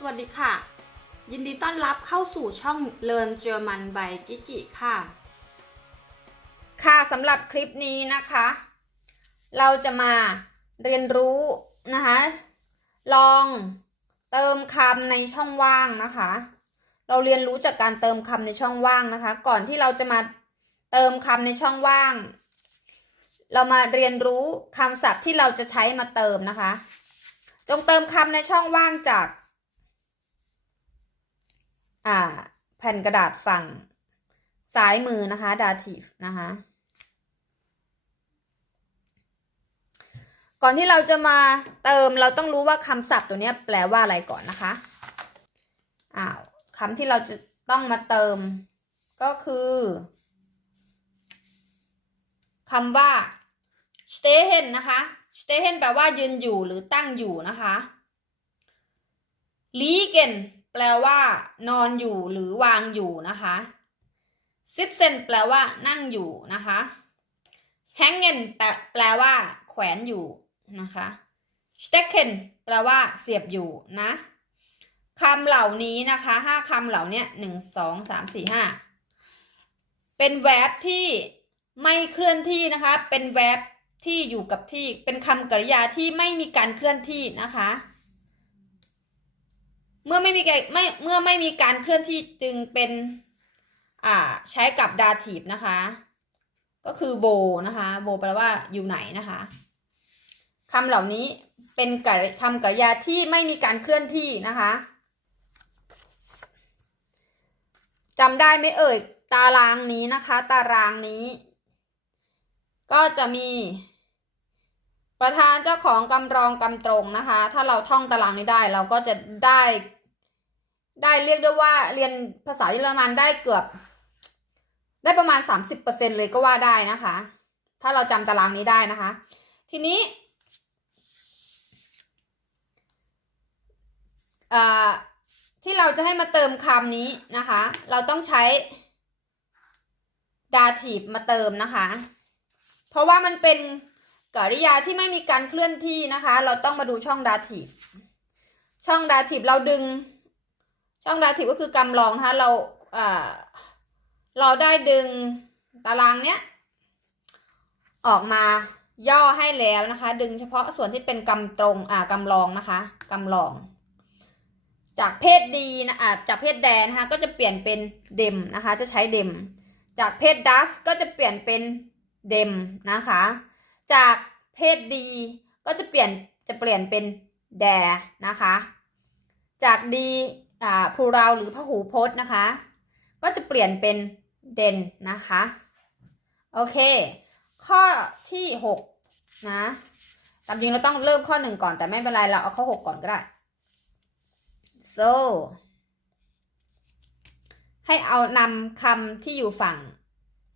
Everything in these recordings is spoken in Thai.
สวัสดีค่ะ ยินดีต้อนรับเข้าสู่ช่อง Learn German by Gigi ค่ะ ค่ะสำหรับคลิปนี้นะคะ เราจะมาเรียนรู้นะคะ ลองเติมคำในช่องว่างนะคะ เราเรียนรู้จากการเติมคำในช่องว่างนะคะ ก่อนที่เราจะมาเติมคำในช่องว่าง เรามาเรียนรู้คำศัพท์ที่เราจะใช้มาเติมนะคะ จงเติมคำในช่องว่างจาก อ่า แผ่นกระดาษฝั่งซ้ายมือนะคะ dative นะคะก่อนที่เราจะมาเติมเราต้องรู้ว่าคำศัพท์ตัวนี้แปลว่าอะไรก่อนนะคะอ้าวคำที่เราจะต้องมาเติมก็คือคำว่า stehen นะคะ stehen แปลว่ายืนอยู่หรือตั้งอยู่นะคะ liegen แปลว่า นอนอยู่หรือวางอยู่นะคะ sitzen แปลว่า นั่งอยู่นะคะ hängen แปลแปลว่า แขวนอยู่นะคะ stecken แปลว่าเสียบอยู่นะคำเหล่านี้นะคะห้าคำเหล่านี้หนึ่งสองสามสี่ห้าเป็นแวบที่ไม่เคลื่อนที่นะคะ เป็นแวบที่อยู่กับที่ เป็นคำกริยาที่ไม่มีการเคลื่อนที่นะคะ เมื่อไม่มีการไม่เมื่อไม่มีการเคลื่อนที่จึงเป็น อ่า ใช้กับดาทีฟนะคะ ก็คือโวนะคะโวแปลว่าอยู่ไหนนะคะคำเหล่านี้เป็นกคำกริยาที่ไม่มีการเคลื่อนที่นะคะจำได้ไหมเอ่ย ตารางนี้นะคะ ตารางนี้ ก็จะมี ประธานเจ้าของกำรองกำตรงนะคะ ถ้าเราท่องตารางนี้ได้เราก็จะได้ ได้เรียกได้ว่าเรียนภาษาเยอรมันได้เกือบ ได้ประมาณ 30%เลยก็ว่าได้นะคะ ถ้าเราจำตารางนี้ได้นะคะ ทีนี้อ่าที่เราจะให้มาเติมคำนี้นะคะ เราต้องใช้ dative มาเติมนะคะ เพราะว่ามันเป็นกริยาที่ไม่มีการเคลื่อนที่นะคะ เราต้องมาดูช่อง dative ช่อง dative เราดึง ช่อง dative ก็คือกำลองนะคะเราเราได้ดึงตารางเนี้ยออกมาย่อให้แล้วนะคะ ดึงเฉพาะส่วนที่เป็นกำตรงอ่ากำลองนะคะกำลอง จากเพศดีนะอ่าจากเพศแดนนะคะก็จะเปลี่ยนเป็นเดมนะคะ จะใช้เดม จากเพศดัสก็จะเปลี่ยนเป็นเดมนะคะ จากเพศดีก็จะเปลี่ยนจะเปลี่ยนเป็นแดนะคะ จากดี พลูราหรือพหูพจน์นะคะ ก็จะเปลี่ยนเป็นเดนนะคะ โอเค ข้อที่หกนะตามจริงเราต้องเริ่มข้อหนึ่งก่อนแต่ไม่เป็นไรเราเอาข้อหกก่อนก็ได้ so ให้เอานำคำที่อยู่ฝั่ง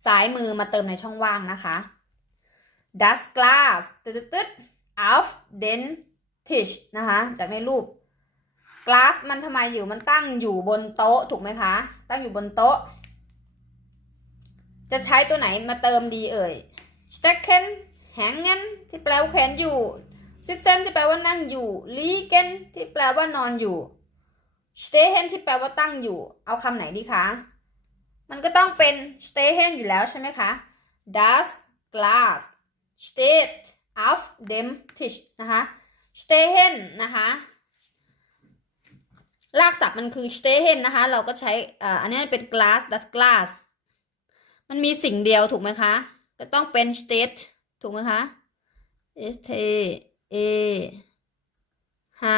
ซ้ายมือมาเติมในช่องว่างนะคะ das Glas ตึ๊ดตึ๊ด auf den Tisch นะคะจากในรูป glass มันทำไมอยู่มันตั้งอยู่บนโต๊ะถูกไหมคะ ตั้งอยู่บนโต๊ะ จะใช้ตัวไหนมาเติมดีเอ่ย stecken hängen ที่แปลว่าแขวนอยู่ sitzen ที่แปลว่านั่งอยู่ liegen ที่แปลว่านอนอยู่ stehen ที่แปลว่าตั้งอยู่ เอาคำไหนดีคะ มันก็ต้องเป็น stehen อยู่แล้วใช่ไหมคะ das Glas steht auf dem Tisch นะคะ stehen นะคะ รากศัพท์มันคือ stehen นะคะ เราก็ใช้อ่าอันนี้เป็น glass das Glas มันมีสิ่งเดียวถูกไหมคะ ก็ต้องเป็น state ถูกไหมคะ s t a ห้า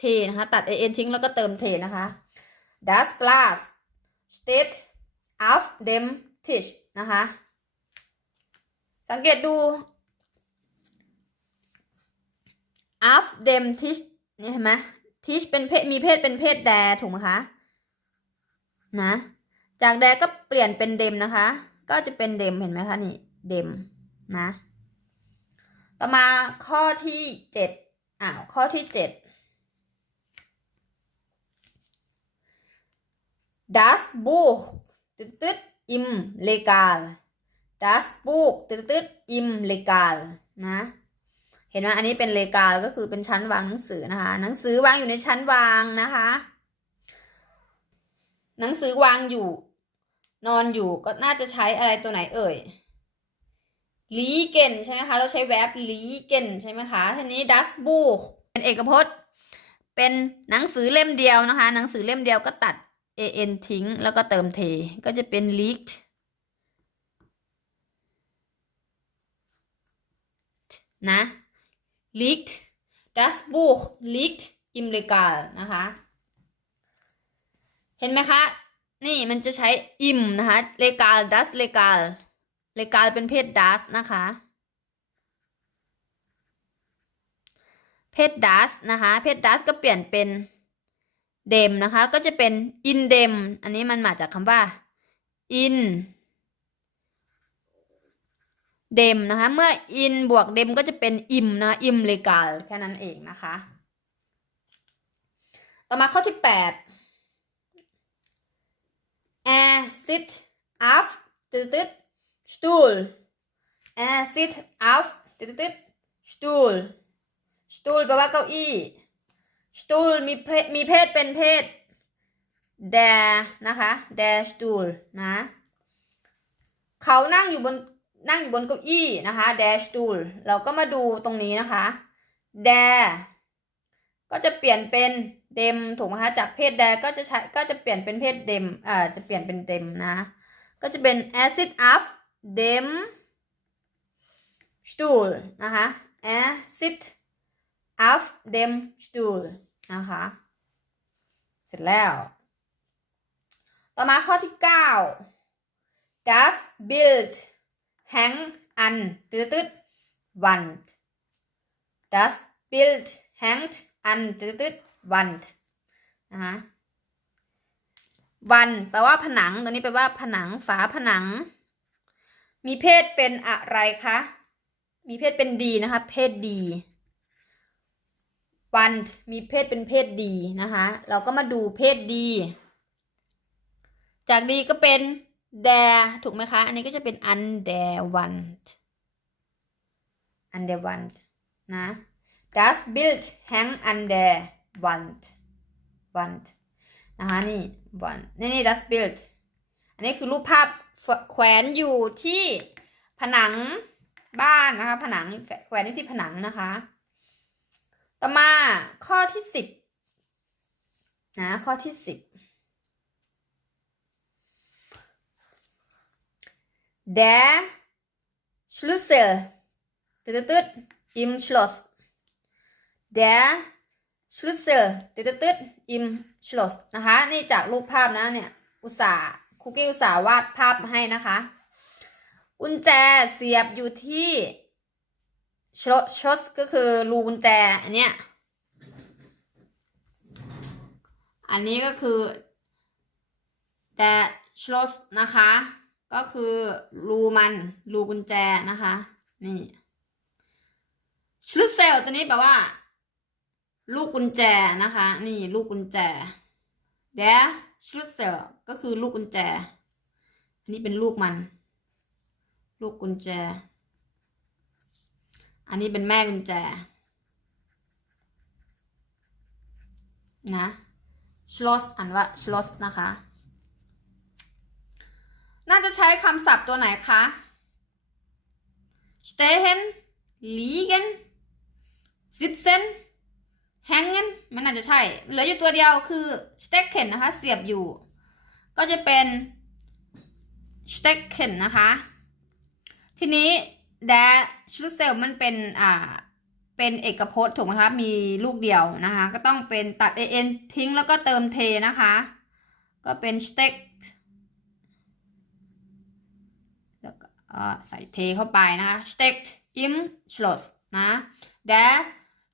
t นะคะ ตัด a n ทิ้งแล้วก็เติม t นะคะ das Glas steht auf dem Tisch นะคะ สังเกตดู auf dem Tisch นี่เห็นไหม Tisch เป็นเพศมีเพศเป็นเพศแดถูกไหมคะนะจากแดก็เปลี่ยนเป็นเดมนะคะ ก็จะเป็นเดมเห็นไหมคะนี่เดมนะ ต่อมาข้อที่เจ็ดอ้าวข้อที่เจ็ด das Buch ตึ๊ดตึ๊ด im legal das Buch ตึ๊ดตึ๊ด im legal นะ เห็นไหมอันนี้เป็นเลกาก็คือเป็นชั้นวางหนังสือนะคะ หนังสือวางอยู่ในชั้นวางนะคะ หนังสือวางอยู่ นอนอยู่ก็น่าจะใช้อะไรตัวไหนเอ่ยลีเกนใช่ไหมคะ เราใช้แวบลีเกนใช่ไหมคะทีนี้ดัสบูกเป็นเอกพจน์ เป็นหนังสือเล่มเดียวนะคะ หนังสือเล่มเดียวก็ตัด an ทิ้ง แล้วก็เติมเท ก็จะเป็น leaked นะ leaked das Buch liegt im Regal นะคะ เห็นไหมคะ นี่มันจะใช้ im นะคะ Regal das Regal Regal เป็นเพศ das นะคะ เพศ das นะคะ เพศ das ก็เปลี่ยนเป็น dem นะคะ ก็จะเป็น in dem อันนี้มันมาจากคำว่า in dem นะคะ เมื่อ in บวก dem ก็จะเป็น im นะ im legal แค่นั้นเองนะคะ ต่อมาข้อที่8 er sit auf ตึ๊ดตึ๊ด stool er sit auf ตึ๊ดตึ๊ด stool stool แปลว่าเก้าอี้ stool มีเพศมีเพศเป็นเพศ der นะคะ der stool นะ เขานั่งอยู่บน นั่งอยู่บนเก้าอี้นะคะ der stool เราก็มาดูตรงนี้นะคะ der ก็จะเปลี่ยนเป็น dem ถูกไหมคะ จากเพศ der ก็จะใช้ก็จะเปลี่ยนเป็นเพศ dem อ่าจะเปลี่ยนเป็น dem นะ ก็จะเป็น acid of dem stool นะคะ acid of dem stool นะคะ เสร็จแล้ว ต่อมาข้อที่ 9 das build hang an ตึ๊ดตึ๊ด wand das Bild hängt an ตึ๊ดตึ๊ด wand นะคะ วันแปลว่าผนัง ตัวนี้แปลว่าผนังฝาผนัง มีเพศเป็นอะไรคะ มีเพศเป็นดีนะคะ เพศดี วันมีเพศเป็นเพศดีนะคะ เราก็มาดูเพศดี จากดีก็เป็น der ถูกไหมคะ อันนี้ก็จะเป็น an der Wand an der Wand นะ das Bild hängt an der Wand Wand นะคะนี่ Wand นี่นี่ das Bild อันนี้คือรูปภาพแขวนอยู่ที่ผนังบ้านนะคะ ผนังแขวนที่ผนังนะคะ ต่อมาข้อที่สิบนะข้อที่สิบ der Schlüssel ตึ๊ดติด im Schloss der Schlüssel ตึ๊ดติด im Schloss นะคะ นี่จากรูปภาพนะเนี่ย อุตส่าห์คุกกี้อุตส่าห์วาดภาพมาให้นะคะ กุญแจเสียบอยู่ที่ชอสก็คือรูกุญแจอันเนี้ย อันนี้ก็คือแต่ชอสนะคะ ก็คือรูมันรูกุญแจนะคะ นี่ชลูเซลตัวนี้แปลว่า ลูกกุญแจนะคะ นี่ลูกกุญแจเดชลูเซลก็คือลูกกุญแจ อันนี้เป็นลูกมัน ลูกกุญแจ อันนี้เป็นแม่กุญแจ นะ schloss อ่านว่า schloss นะคะ น่าจะใช้คำศัพท์ตัวไหนคะ stehen liegen sitzen hängen มันน่าจะใช่ เหลืออยู่ตัวเดียวคือ stecken นะคะ เสียบอยู่ ก็จะเป็น stecken นะคะ ทีนี้ der Schlüssel มันเป็นอ่าเป็นเอกพจน์ถูกไหมคะ มีลูกเดียวนะคะ ก็ต้องเป็นตัด an ทิ้งแล้วก็เติมเทนะคะ ก็เป็น steck แล้ว ก็ใส่เทเข้าไปนะคะ steckt im Schloss นะ der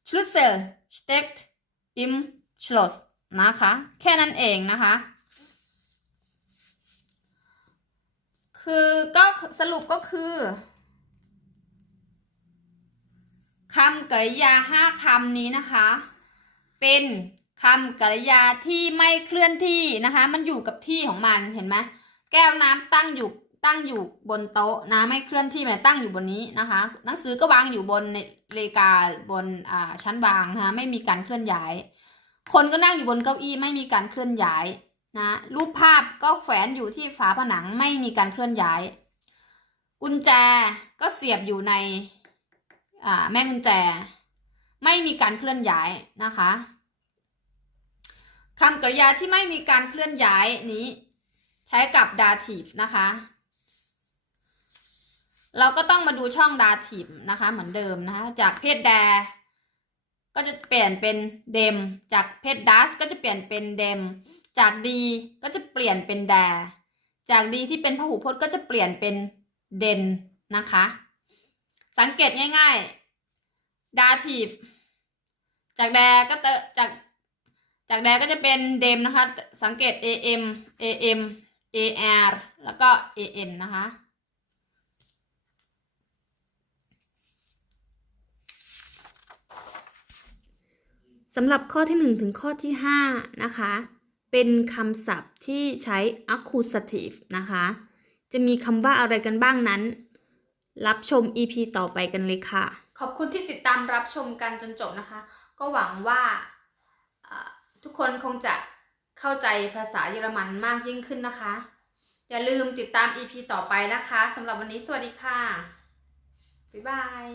Schlüssel steckt im Schloss นะคะ แค่นั้นเองนะคะ คือก็สรุปก็คือคำกริยาห้าคำนี้นะคะ เป็นคำกริยาที่ไม่เคลื่อนที่นะคะ มันอยู่กับที่ของมันเห็นไหมแก้วน้ำตั้งอยู่ ตั้งอยู่บนโต๊ะนะไม่เคลื่อนที่ไปตั้งอยู่บนนี้นะคะ หนังสือก็วางอยู่บนเลกาบนอ่าชั้นวางนะคะไม่มีการเคลื่อนย้าย คนก็นั่งอยู่บนเก้าอี้ไม่มีการเคลื่อนย้ายนะรูปภาพก็แขวนอยู่ที่ฝาผนังไม่มีการเคลื่อนย้าย กุญแจก็เสียบอยู่ในอ่าแม่กุญแจ ไม่มีการเคลื่อนย้ายนะคะคำกริยาที่ไม่มีการเคลื่อนย้ายนี้ ใช้กับดาทีฟนะคะ เราก็ต้องมาดูช่องดาทีฟนะคะ เหมือนเดิมนะคะ จากเพศแดก็จะเปลี่ยนเป็นเดม จากเพศดัสก็จะเปลี่ยนเป็นเดม จากดีก็จะเปลี่ยนเป็นแด จากดีที่เป็นพหูพจน์ก็จะเปลี่ยนเป็นเดนนะคะ สังเกตง่ายๆดาทีฟจากแดก็เตจากจากแดก็จะเป็นเดมนะคะ สังเกต am am ar แล้วก็ an นะคะ สำหรับข้อที่ 1 ถึงข้อที่ 5 นะคะ เป็นคำศัพท์ที่ใช้ accusative นะคะ จะมีคำว่าอะไรกันบ้างนั้น รับชม EP ต่อไปกันเลยค่ะ ขอบคุณที่ติดตามรับชมกันจนจบนะคะ ก็หวังว่าทุกคนคงจะเข้าใจภาษาเยอรมันมากยิ่งขึ้นนะคะ อย่าลืมติดตาม EP ต่อไปนะคะสำหรับวันนี้สวัสดีค่ะ บ๊ายบาย